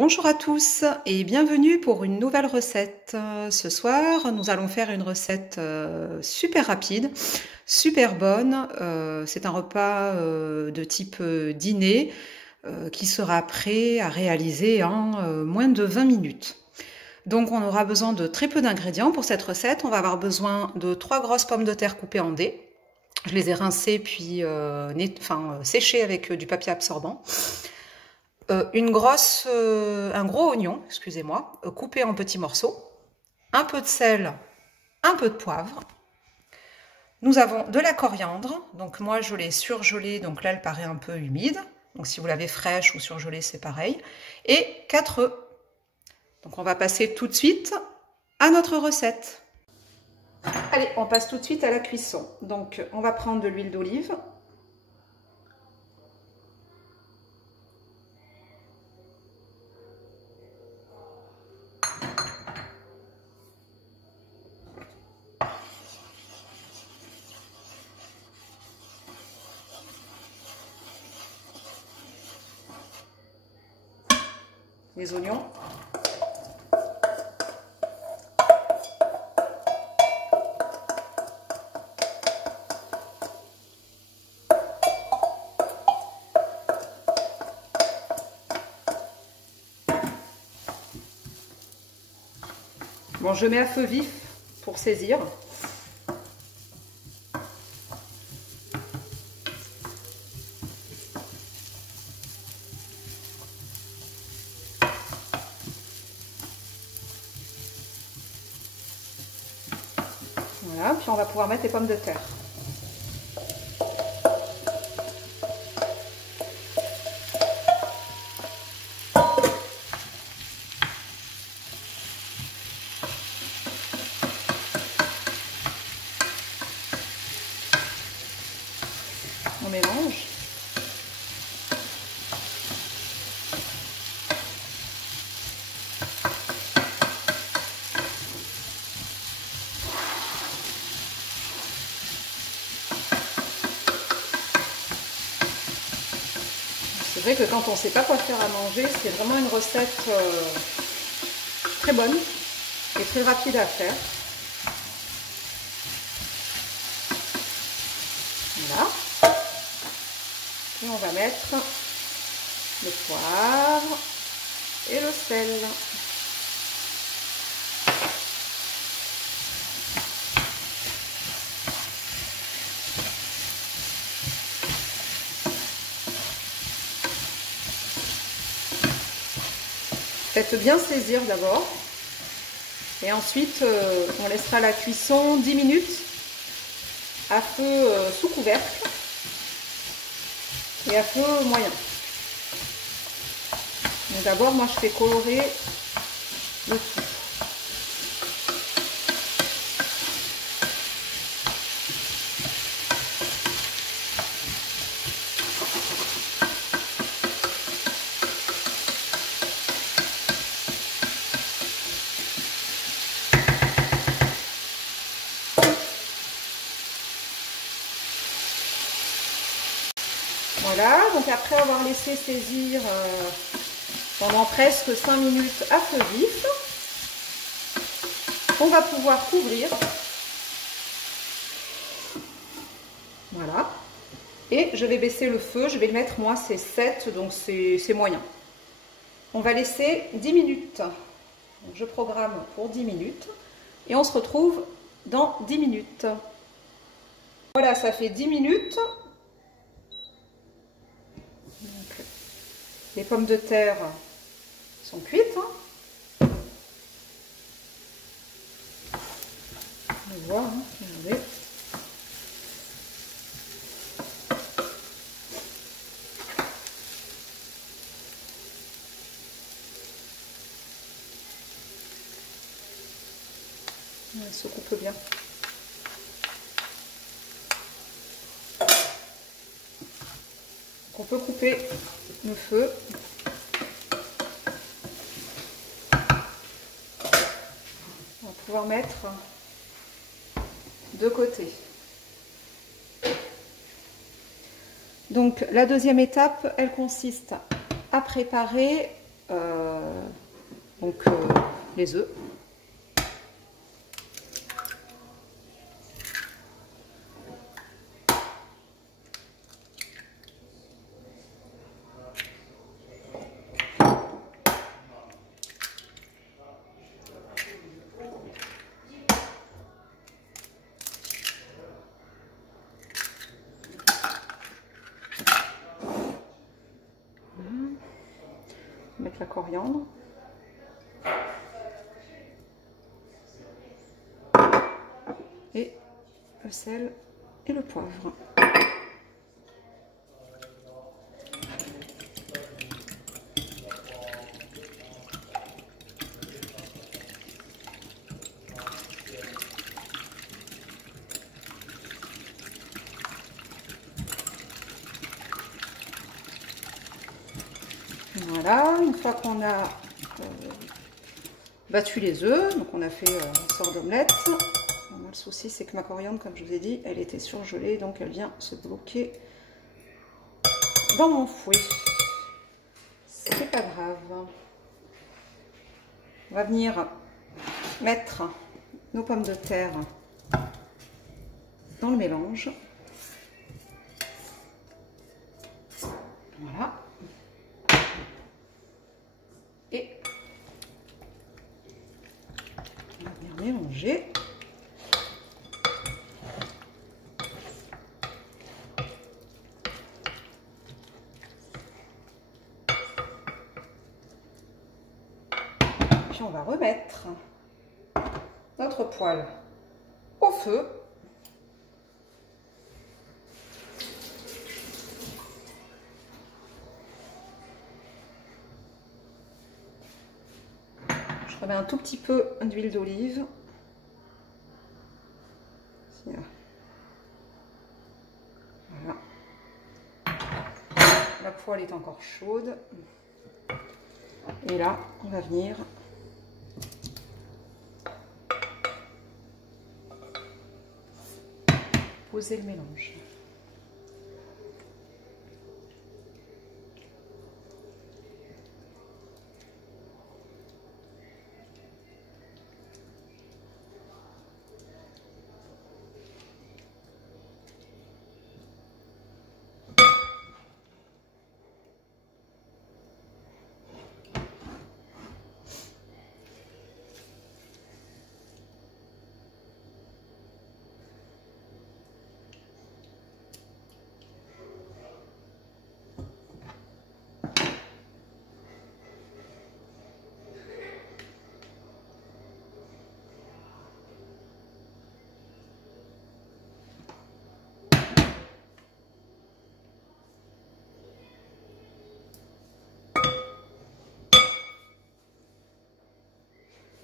Bonjour à tous et bienvenue pour une nouvelle recette. Ce soir, nous allons faire une recette super rapide, super bonne. C'est un repas de type dîner qui sera prêt à réaliser en moins de 20 minutes. Donc on aura besoin de très peu d'ingrédients pour cette recette. On va avoir besoin de 3 grosses pommes de terre coupées en dés. Je les ai rincées puis séchées avec du papier absorbant. Un gros oignon, excusez-moi, coupé en petits morceaux, un peu de sel, un peu de poivre. Nous avons de la coriandre, donc moi je l'ai surgelée, donc là elle paraît un peu humide, donc si vous l'avez fraîche ou surgelée c'est pareil, et 4 œufs. Donc on va passer tout de suite à notre recette. Allez, on passe tout de suite à la cuisson. Donc on va prendre de l'huile d'olive. Les oignons. Bon, je mets à feu vif pour saisir. Voilà, puis on va pouvoir mettre les pommes de terre. On mélange. C'est vrai que quand on ne sait pas quoi faire à manger, c'est vraiment une recette très bonne et très rapide à faire. Voilà. Et on va mettre le poivre et le sel. Faites bien saisir d'abord. Et ensuite, on laissera la cuisson 10 minutes à feu sous couvercle et à feu moyen. Donc d'abord, moi je fais colorer le tout. Voilà, donc après avoir laissé saisir pendant presque 5 minutes à feu vif, on va pouvoir couvrir. Voilà. Et je vais baisser le feu, je vais le mettre, moi c'est 7, donc c'est moyen. On va laisser 10 minutes. Donc, je programme pour 10 minutes et on se retrouve dans 10 minutes. Voilà, ça fait 10 minutes. Donc, les pommes de terre sont cuites. On voit, regardez. Elle se coupe bien. On peut couper le feu. On va pouvoir mettre de côté. Donc la deuxième étape, elle consiste à préparer donc les œufs. Mettre la coriandre. Et le sel et le poivre. Voilà, une fois qu'on a battu les œufs, donc on a fait une sorte d'omelette. Le souci, c'est que ma coriandre, comme je vous ai dit, elle était surgelée, donc elle vient se bloquer dans mon fouet. C'est pas grave. On va venir mettre nos pommes de terre dans le mélange. Voilà. Et on va venir mélanger. Puis on va remettre notre poêle au feu. Je remets un tout petit peu d'huile d'olive. Voilà. La poêle est encore chaude. Et là, on va venir poser le mélange.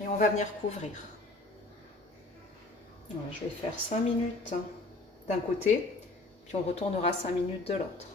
Et on va venir couvrir. Voilà, je vais faire 5 minutes d'un côté, puis on retournera 5 minutes de l'autre.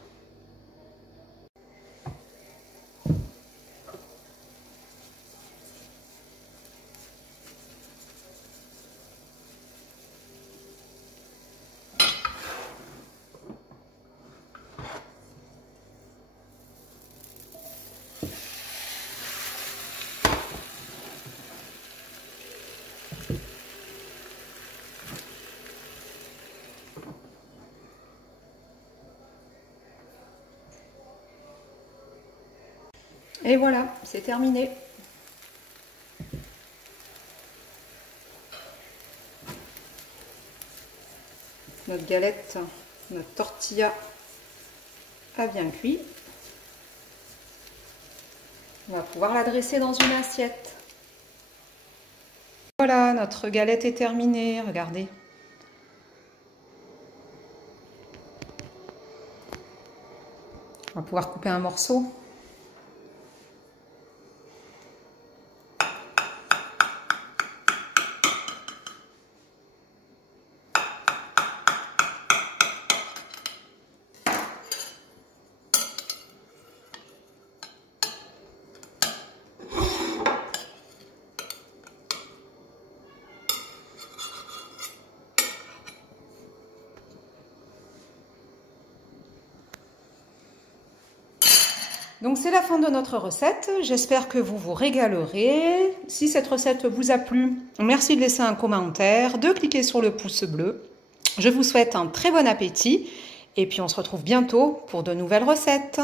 Et voilà, c'est terminé. Notre galette, notre tortilla a bien cuit. On va pouvoir la dresser dans une assiette. Voilà, notre galette est terminée, regardez. On va pouvoir couper un morceau. Donc c'est la fin de notre recette. J'espère que vous vous régalerez. Si cette recette vous a plu, merci de laisser un commentaire, de cliquer sur le pouce bleu. Je vous souhaite un très bon appétit et puis on se retrouve bientôt pour de nouvelles recettes.